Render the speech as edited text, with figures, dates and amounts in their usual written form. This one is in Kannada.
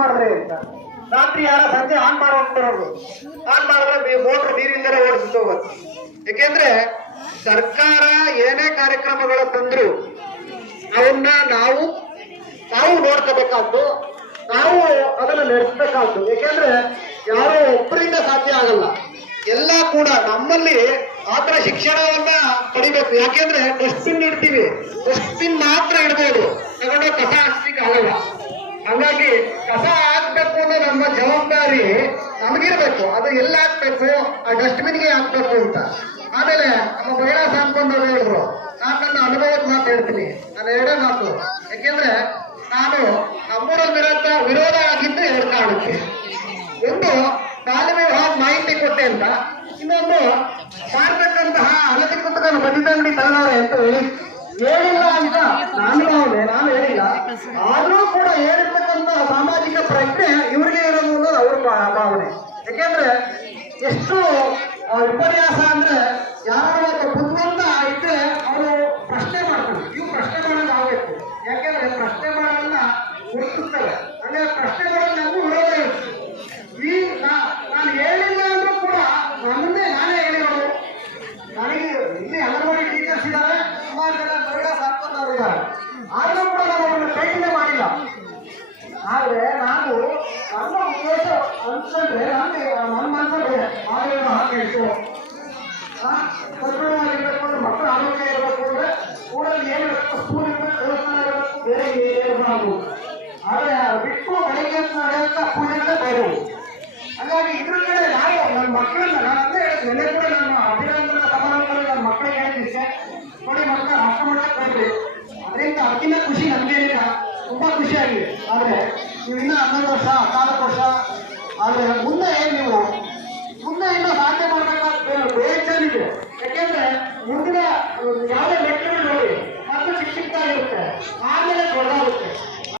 ಮಾಡಿದ್ರೆ ಅಂತ. ರಾತ್ರಿ ಯಾರ ಸಂಜೆ ಆನ್ ಮಾಡಿ ಹೋಗ್ತಾರವ್ರು. ಆನ್ ಮಾಡಿದ್ರೆ ಮೋಟ್ರ್ ನೀರಿಂದಲೇ ಓಡಿಸ್ತು ಹೋಗುತ್ತೆ. ಯಾಕೆಂದ್ರೆ ಸರ್ಕಾರ ಏನೇ ಕಾರ್ಯಕ್ರಮಗಳು ತಂದ್ರು ಅವನ್ನ ನಾವು ನೋಡ್ಕೋಬೇಕಾದ್ದು, ನಾವು ಅದನ್ನ ನಡೆಸಬೇಕಾದ್ದು. ಯಾಕೆಂದ್ರೆ ಯಾರು ಒಬ್ಬರಿಂದ ಸಾಧ್ಯ ಆಗಲ್ಲ. ಎಲ್ಲ ಕೂಡ ನಮ್ಮಲ್ಲಿ ಆತರ ಶಿಕ್ಷಣವನ್ನ ಪಡಿಬೇಕು. ಯಾಕೆಂದ್ರೆ ಡಸ್ಟ್ಬಿನ್ ಇಡ್ತೀವಿ, ಡಸ್ಟ್ಬಿನ್ ಮಾತ್ರ ಇಡ್ಬೋದು, ತಗೊಂಡು ಕಸ ಹಾಕ್ಲಿಕ್ಕೆ ಆಗಲ್ಲ. ಹಾಗಾಗಿ ಕಸ ಹಾಕ್ಬೇಕು ಅನ್ನೋ ನಮ್ಮ ಜವಾಬ್ದಾರಿ ನಮಗಿರ್ಬೇಕು. ಅದು ಎಲ್ಲ ಹಾಕ್ಬೇಕು, ಆ ಡಸ್ಟ್ಬಿನ್ಗೆ ಹಾಕ್ಬೇಕು ಅಂತ. ಆಮೇಲೆ ನಮ್ಮ ಮಹಿಳಾ ಸಾಂತ್ವನದವ್ರು ಹೇಳಿದ್ರು, ನಾನು ನನ್ನ ಅನುಭವದ ಮಾತು ಹೇಳ್ತೀನಿ. ನಾನು ಎರಡೇ ಮಾತು. ಯಾಕೆಂದ್ರೆ ನಾನು ನಮ್ಮೂರಲ್ಲಿ ವಿರೋಧ ಆಗಿದ್ದು ಎರಡು ಕಾರಣಕ್ಕೆ. ಒಂದು, ತಾಲೀಮೆ ಮಾಹಿತಿ ಕೊಟ್ಟೆ ಅಂತ. ಇನ್ನೊಂದು, ಮಾಡ್ತಕ್ಕಂತಹ ಅನಧಿಕೃತ ಮದ್ಯದಂಗಡಿ ತಗೊಂಡವ್ರೆ ಅಂತ ಹೇಳಿಲ್ಲ ಅಂತ ನಾನು ಹೇಳಿಲ್ಲ. ಆದ್ರೂ ಕೂಡ ಹೇಳಿರ್ತಕ್ಕಂಥ ಸಾಮಾಜಿಕ ಪ್ರಜ್ಞೆ ಇವ್ರಿಗೆ ಇರೋದು ಅನ್ನೋದು ಅವ್ರ ಭಾವನೆ. ಯಾಕೆಂದ್ರೆ ಎಷ್ಟು ವಿಪರ್ಯಾಸ ಅಂದ್ರೆ ಯಾರು ಬುದ್ಧಿವಂತ ಇದ್ರೆ ಅವರು ಪ್ರಶ್ನೆ ಮಾಡ್ತಾರೆ. ಇವು ಪ್ರಶ್ನೆ ಮಾಡೋದು ಆಗ್ಬೇಕು. ಯಾಕೆಂದ್ರೆ ಪ್ರಶ್ನೆ ಮಾಡೋದನ್ನ ಗುರುತಿಸ್ತವೆ. ಅಂದ್ರೆ ಪ್ರಶ್ನೆ ಮಾಡೋದು ನಮಗೂ ವಿರೋಧ ಇರುತ್ತೆ. ನಾನು ಹೇಳಿಲ್ಲ ಅಂದ್ರೂ ಕೂಡ ನನ್ನೇ ನಾನೇ ಹೇಳಿರೋದು. ನನಗೆ ಇಲ್ಲಿ ಅಂಗನವಾಡಿ ಟೀಚರ್ಸ್ ಇದ್ದಾರೆ, ಸುಮಾರು ಜನ ಮಹಿಳಾ ಸಾಂತ್ವನದವರು ಇದ್ದಾರೆ. ಆದ್ರೂ ಕೂಡ ನಾನು ಅವರನ್ನು ಕೈಯಿಂದೇ ಮಾಡಿಲ್ಲ. ಆದ್ರೆ ನಾನು ನನ್ನ ಉದ್ದೇಶ ಅನ್ಸ್ಕೊಂಡ್ರೆ ನನ್ನ ಮನಸ್ಸಲ್ಲಿ ಮಾಡಿರೋ ಹಾಗೆ ಇತ್ತು. ಸದೃಢವಾಗಿರ್ಬೇಕು ಅಂದ್ರೆ ಮಕ್ಕಳ ಆರೋಗ್ಯ ಇರಬೇಕು ಅಂದ್ರೆ ಊರಲ್ಲಿ ಏನಿರಬೇಕು, ಸ್ಕೂಲ್ ಇರಬೇಕು, ದೇವಸ್ಥಾನ ಇರಬೇಕು, ಬೇರೆ ಏನಿರಬಾರ್ದು. ಆದ್ರೆ ಬಿಟ್ಟು ಬೆಳಿಗ್ಗೆ ನಡೆಯುವಂತ ಪೂಜೆಗಳೇ ಬೇರೆ. ಹಾಗಾಗಿ ಇದ್ರ ಕಡೆ ನಾವು ನನ್ನ ಮಕ್ಕಳನ್ನ ನಾನಂದ್ರೆ ನೆಲೆ ಕೂಡ ನಮ್ಮ ಅಭಿನಂದನಾ ಸಮಾರಂಭದಲ್ಲಿ ನನ್ನ ಮಕ್ಕಳಿಗೆ ಹೇಳಿದ್ದೆ, ನೋಡಿ ಮಕ್ಕಳ ರಾಷ್ಟ್ರ ಮಟ್ಟಕ್ಕೆ ಕೊಡ್ರಿ. ಅದರಿಂದ ಅದಕ್ಕಿಂತ ಖುಷಿ ನಮ್ಗೇನಿಲ್ಲ, ತುಂಬಾ ಖುಷಿ ಆಗಿದೆ. ಆದ್ರೆ ನೀವು ಇನ್ನ 11 ವರ್ಷ 14 ವರ್ಷ ಆದ್ರೆ ಮುಂದೆ ಇನ್ನೂ ಸಾಧನೆ ಮಾಡ್ಬೇಕಾದ್ರೆ ಬೇಜಾನಿದೆ. ಯಾಕೆಂದ್ರೆ ಮುಂದಿನ ಯಾವ